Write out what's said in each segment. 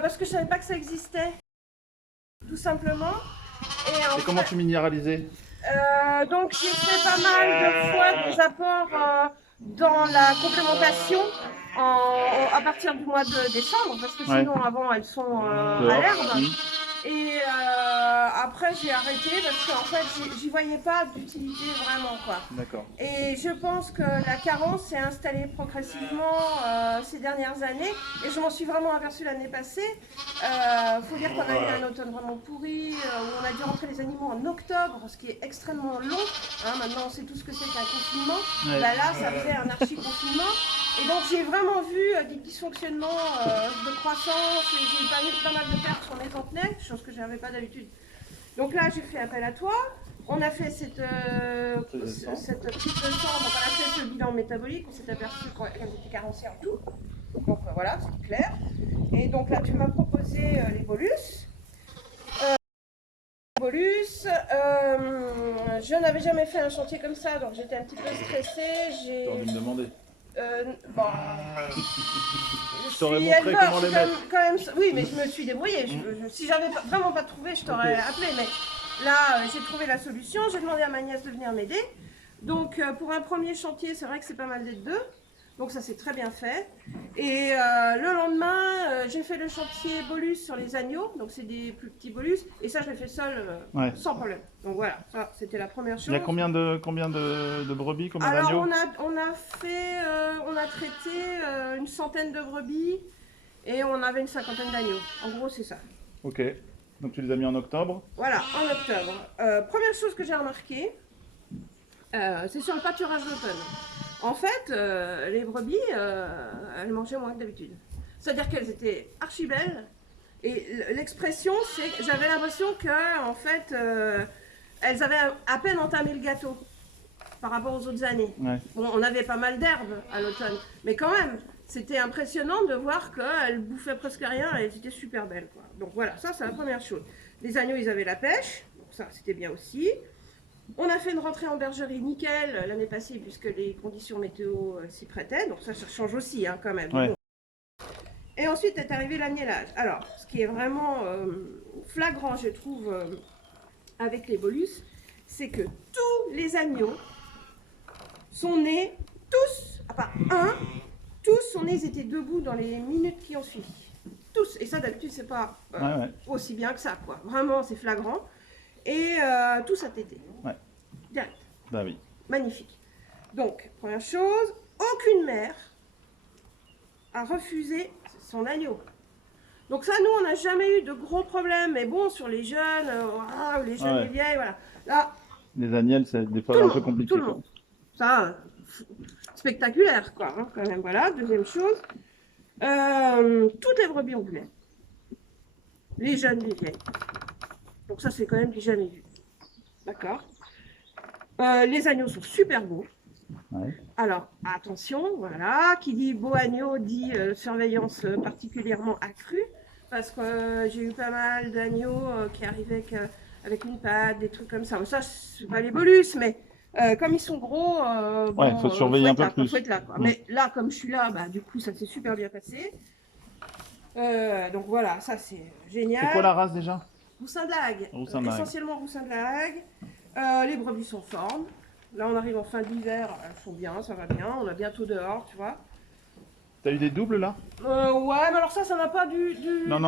Parce que je savais pas que ça existait, tout simplement. Et comment tu minéralisais? Donc j'ai fait pas mal de fois des apports dans la complémentation à partir du mois de décembre, parce que Ouais. sinon avant elles sont à Dehors. l'herbe. Et après j'ai arrêté parce qu'en fait j'y voyais pas d'utilité vraiment quoi. D'accord. Et je pense que la carence s'est installée progressivement ces dernières années et je m'en suis vraiment aperçue l'année passée. Faut dire qu'on a eu un automne vraiment pourri, où on a dû rentrer les animaux en octobre, ce qui est extrêmement long. Hein, maintenant on sait tout ce que c'est qu'un confinement. Ouais. Bah là ça faisait un archi-confinement. Et donc j'ai vraiment vu des dysfonctionnements de croissance, et j'ai eu pas mal de pertes sur mes centenaires, chose que je n'avais pas d'habitude. Donc là j'ai fait appel à toi. On a fait cette prise de sang, donc on a fait ce bilan métabolique, on s'est aperçu qu'elle était carencée en tout. Donc voilà, c'est clair. Et donc là tu m'as proposé les bolus. Je n'avais jamais fait un chantier comme ça, donc j'étais un petit peu stressée. Tu aurais dû me demander. Bon, je t'aurais montré comment les mettre. Quand même, oui, mais je me suis débrouillée. Si j'avais vraiment pas trouvé, je t'aurais appelé. Mais là, j'ai trouvé la solution. J'ai demandé à ma nièce de venir m'aider. Donc, pour un premier chantier, c'est vrai que c'est pas mal d'être deux. Donc, ça s'est très bien fait. Et le lendemain, j'ai fait le chantier bolus sur les agneaux. Donc, c'est des plus petits bolus. Et ça, je l'ai fait seul, sans problème. Donc, voilà, ça, c'était la première chose. Il y a combien de brebis, combien d'agneaux? Alors, on a traité une centaine de brebis et on avait une cinquantaine d'agneaux. En gros, c'est ça. Ok. Donc, tu les as mis en octobre? Voilà, en octobre. Première chose que j'ai remarqué, c'est sur le pâturage d'automne. En fait, les brebis, elles mangeaient moins que d'habitude. C'est-à-dire qu'elles étaient archi belles. Et l'expression, c'est que j'avais l'impression que, en fait, elles avaient à peine entamé le gâteau par rapport aux autres années. Ouais. Bon, on avait pas mal d'herbes à l'automne, mais quand même, c'était impressionnant de voir qu'elles bouffaient presque rien et elles étaient super belles, quoi. Donc voilà, ça c'est la première chose. Les agneaux, ils avaient la pêche, donc ça c'était bien aussi. On a fait une rentrée en bergerie nickel l'année passée puisque les conditions météo s'y prêtaient, donc ça change aussi hein, quand même. Ouais. Bon. Et ensuite est arrivé l'agnellage. Alors, ce qui est vraiment flagrant, je trouve, avec les bolus, c'est que tous les agneaux sont nés, tous, à part un, tous sont nés, ils étaient debout dans les minutes qui ont suivi. Tous. Et ça, d'habitude, c'est pas aussi bien que ça, quoi. Vraiment, c'est flagrant. Et tous à tété. Ouais. Direct. Bah oui. Magnifique. Donc, première chose, aucune mère a refusé son agneau. Donc ça, nous, on n'a jamais eu de gros problèmes. Mais bon, sur les jeunes, les jeunes, les vieilles, voilà. Là, les agnelles, c'est des fois un peu compliqué. Tout le monde. Ça, spectaculaire, quoi, hein, quand même. Voilà, deuxième chose. Toutes les brebis ondulaient. Les jeunes, les vieilles. Donc ça, c'est quand même du jamais vu. D'accord. Les agneaux sont super beaux. Ouais. Alors, attention, voilà, qui dit beau agneau dit surveillance particulièrement accrue, parce que j'ai eu pas mal d'agneaux qui arrivaient avec une patte, des trucs comme ça. Ça, c'est pas les bolus, mais comme ils sont gros, ouais, faut surveiller un peu plus. Faut être là, quoi. Mais là, comme je suis là, bah, du coup, ça s'est super bien passé. Donc voilà, ça c'est génial. C'est quoi la race déjà? Roussin de la Hague. Essentiellement Roussin de la Hague. Les brebis sont formes. Là, on arrive en fin d'hiver, elles sont bien, ça va bien. On a bientôt dehors, tu vois. T'as eu des doubles là? Ouais, mais alors ça n'a pas du... Non,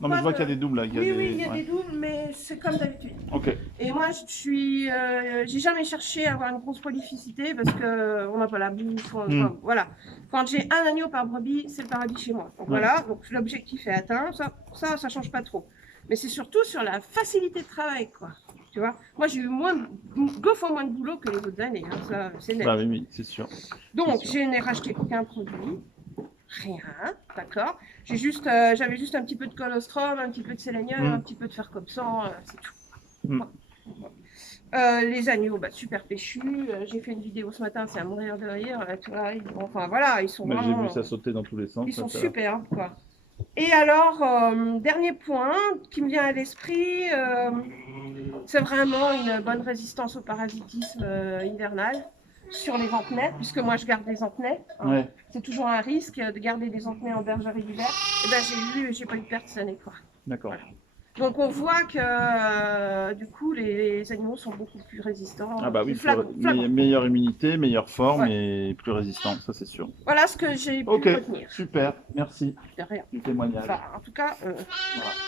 mais je vois qu'il y a des doubles là. Oui, il y a des doubles, mais c'est comme d'habitude. Ok. Et moi, j'ai jamais cherché à avoir une grosse prolificité parce qu'on n'a pas la bouffe. Enfin, voilà. Quand j'ai un agneau par brebis, c'est le paradis chez moi. Donc voilà, donc l'objectif est atteint. Ça change pas trop. Mais c'est surtout sur la facilité de travail, quoi. Tu vois, moi j'ai eu deux fois moins de boulot que les autres années, hein. Ça c'est net. Bah oui, c'est sûr. Donc je n'ai racheté aucun produit, rien, d'accord. J'avais juste un petit peu de colostrum, un petit peu de sélénium, un petit peu de fer comme ça, c'est tout. Les agneaux, bah, super péchus. J'ai fait une vidéo ce matin, c'est à mourir de rire. Tu vois, enfin voilà, ils sont vraiment... J'ai vu ça sauter dans tous les sens. Ils sont superbes, quoi. Et alors, dernier point qui me vient à l'esprit, c'est vraiment une bonne résistance au parasitisme hivernal. sur les Antenais, puisque moi je garde des Antenais. Hein. Ouais. C'est toujours un risque de garder des Antenais en bergerie d'hiver. Et ben j'ai pas eu de perte cette année, quoi. D'accord. Voilà. Donc on voit que du coup les animaux sont beaucoup plus résistants. Ah bah oui, flagrant. meilleure immunité, meilleure forme Ouais. et plus résistant, ça c'est sûr. Voilà ce que j'ai pu Ok, retenir. super, merci De rien. du témoignage. Enfin, en tout cas, Voilà.